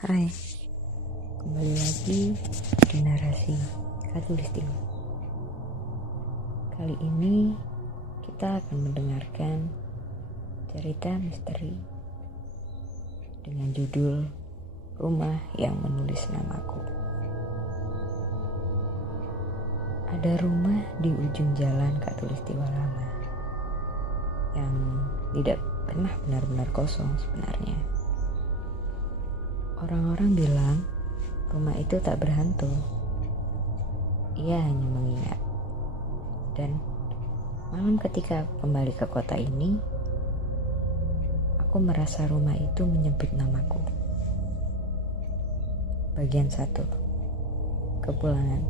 Hai, kembali lagi di narasi Khatulistiwa. Kali ini kita akan mendengarkan cerita misteri dengan judul Rumah yang Menulis Namaku. Ada rumah di ujung jalan Khatulistiwa lama yang tidak pernah benar-benar kosong sebenarnya. Orang-orang bilang rumah itu tak berhantu. Ia hanya mengingat. Dan malam ketika kembali ke kota ini, aku merasa rumah itu menyebut namaku. Bagian 1. Kepulangan.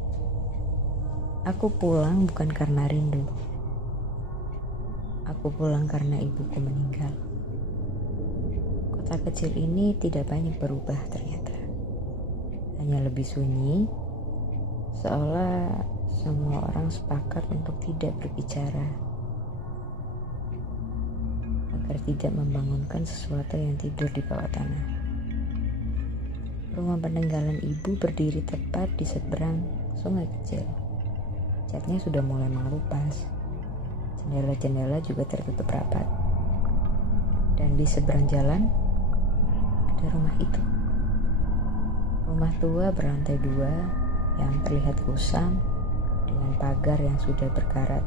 Aku pulang bukan karena rindu. Aku pulang karena ibuku meninggal. Kota kecil ini tidak banyak berubah ternyata. Hanya lebih sunyi, seolah semua orang sepakat untuk tidak berbicara, agar tidak membangunkan sesuatu yang tidur di bawah tanah. Rumah peninggalan ibu berdiri tepat di seberang sungai kecil. Catnya sudah mulai mengelupas. Jendela-jendela juga tertutup rapat. Dan di seberang jalan ada rumah itu. Rumah tua berantai 2 yang terlihat kusam dengan pagar yang sudah berkarat.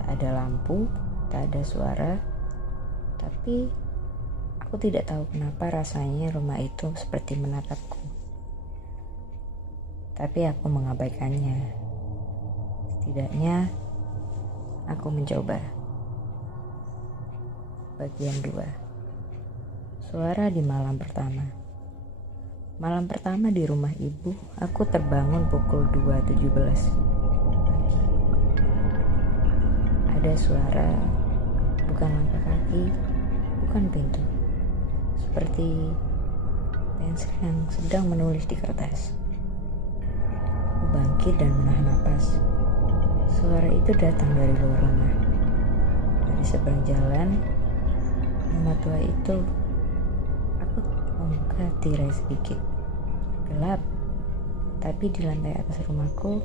Tak ada lampu, tak ada suara, tapi aku tidak tahu kenapa rasanya rumah itu seperti menatapku. Tapi aku mengabaikannya. Setidaknya aku mencoba. Bagian 2. Suara di malam pertama. Malam pertama di rumah ibu, aku terbangun pukul 2.17 pagi. Ada suara, bukan langkah kaki, bukan pintu. Seperti pensil yang sedang menulis di kertas. Aku bangkit dan menahan napas. Suara itu datang dari luar rumah. Dari seberang jalan, rumah tua itu. Aku membuka tirai sedikit. Gelap, tapi di lantai atas rumahku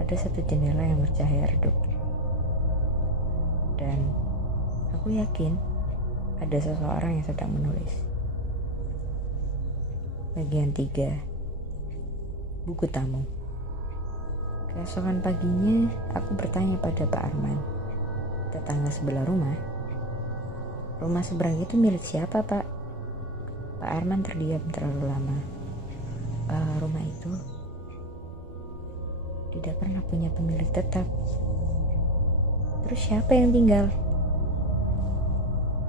ada satu jendela yang bercahaya redup. Dan aku yakin ada seseorang yang sedang menulis. Bagian 3. Buku tamu. Keesokan paginya, aku bertanya pada Pak Arman, tetangga sebelah rumah. Rumah seberang itu milik siapa, Pak? Pak Arman terdiam terlalu lama. Rumah itu tidak pernah punya pemilik tetap. Terus siapa yang tinggal?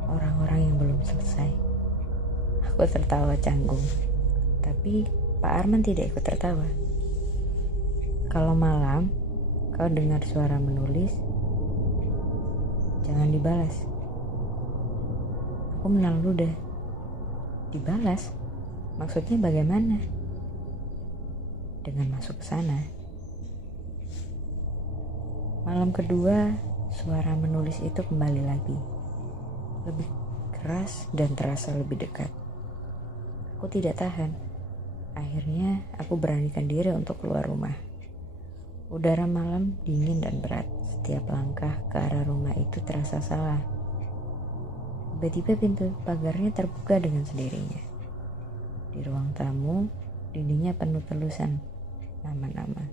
Orang-orang yang belum selesai. Aku tertawa canggung. Tapi Pak Arman tidak ikut tertawa. Kalau malam kau dengar suara menulis, jangan dibalas. Aku menahan ludah. Dibalas? Maksudnya bagaimana? Dengan masuk ke sana. Malam kedua, suara menulis itu kembali lagi. Lebih keras dan terasa lebih dekat. Aku tidak tahan. Akhirnya, aku beranikan diri untuk keluar rumah. Udara malam dingin dan berat. Setiap langkah ke arah rumah itu terasa salah. Tiba-tiba pintu pagarnya terbuka dengan sendirinya. Di ruang tamu, dindingnya penuh tulisan, nama-nama,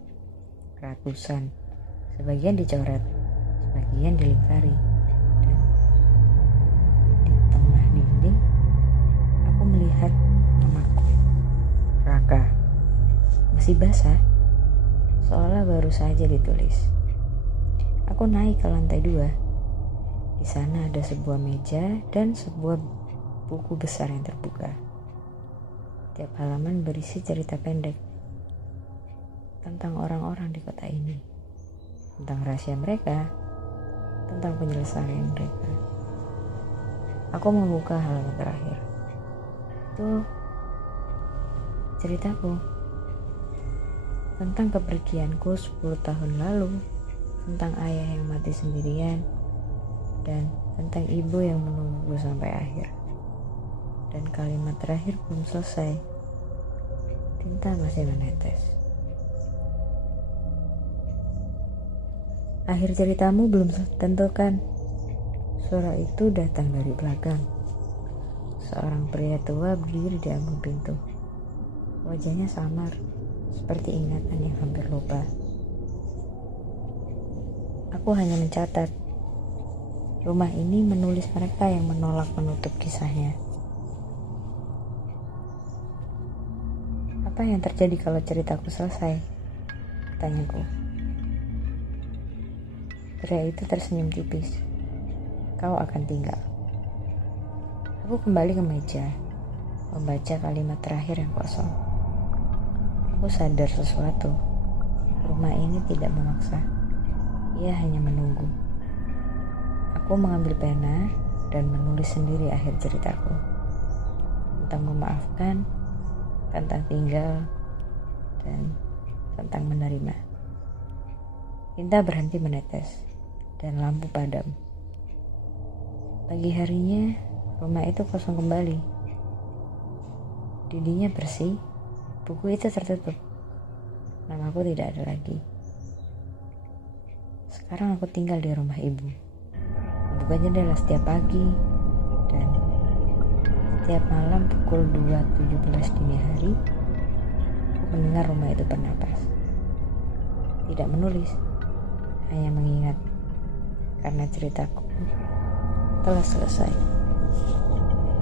ratusan, sebagian dicoret, sebagian dilingkari. Dan di tengah dinding, aku melihat namaku, Raka. Masih basah, seolah baru saja ditulis. Aku naik ke lantai 2. Di sana ada sebuah meja dan sebuah buku besar yang terbuka. Tiap halaman berisi cerita pendek tentang orang-orang di kota ini, tentang rahasia mereka, tentang penyelesaian mereka. Aku membuka halaman terakhir. Itu ceritaku tentang kepergianku 10 tahun lalu, tentang ayah yang mati sendirian, dan tentang ibu yang menunggu sampai akhir. dan kalimat terakhir belum selesai. Tinta masih menetes. Akhir ceritamu belum tentukan. Suara itu datang dari belakang. Seorang pria tua berdiri di ambang pintu. Wajahnya samar, seperti ingatan yang hampir lupa. Aku hanya mencatat. Rumah ini menulis mereka yang menolak menutup kisahnya. Apa yang terjadi kalau ceritaku selesai? Tanyaku. Pria itu tersenyum tipis. Kau akan tinggal. Aku kembali ke meja, membaca kalimat terakhir yang kosong. Aku sadar sesuatu. Rumah ini tidak memaksa. Ia hanya menunggu. Aku mengambil pena dan menulis sendiri akhir ceritaku. Tentang memaafkan, tentang tinggal, dan tentang menerima. Tinta berhenti menetes, dan lampu padam. Pagi harinya, rumah itu kosong kembali. Dindingnya bersih, buku itu tertutup. Namaku tidak ada lagi. Sekarang aku tinggal di rumah ibu. Buka jendela setiap pagi, dan setiap malam pukul 2.17 dini hari, aku mendengar rumah itu bernapas. Tidak menulis, hanya mengingat, karena ceritaku telah selesai.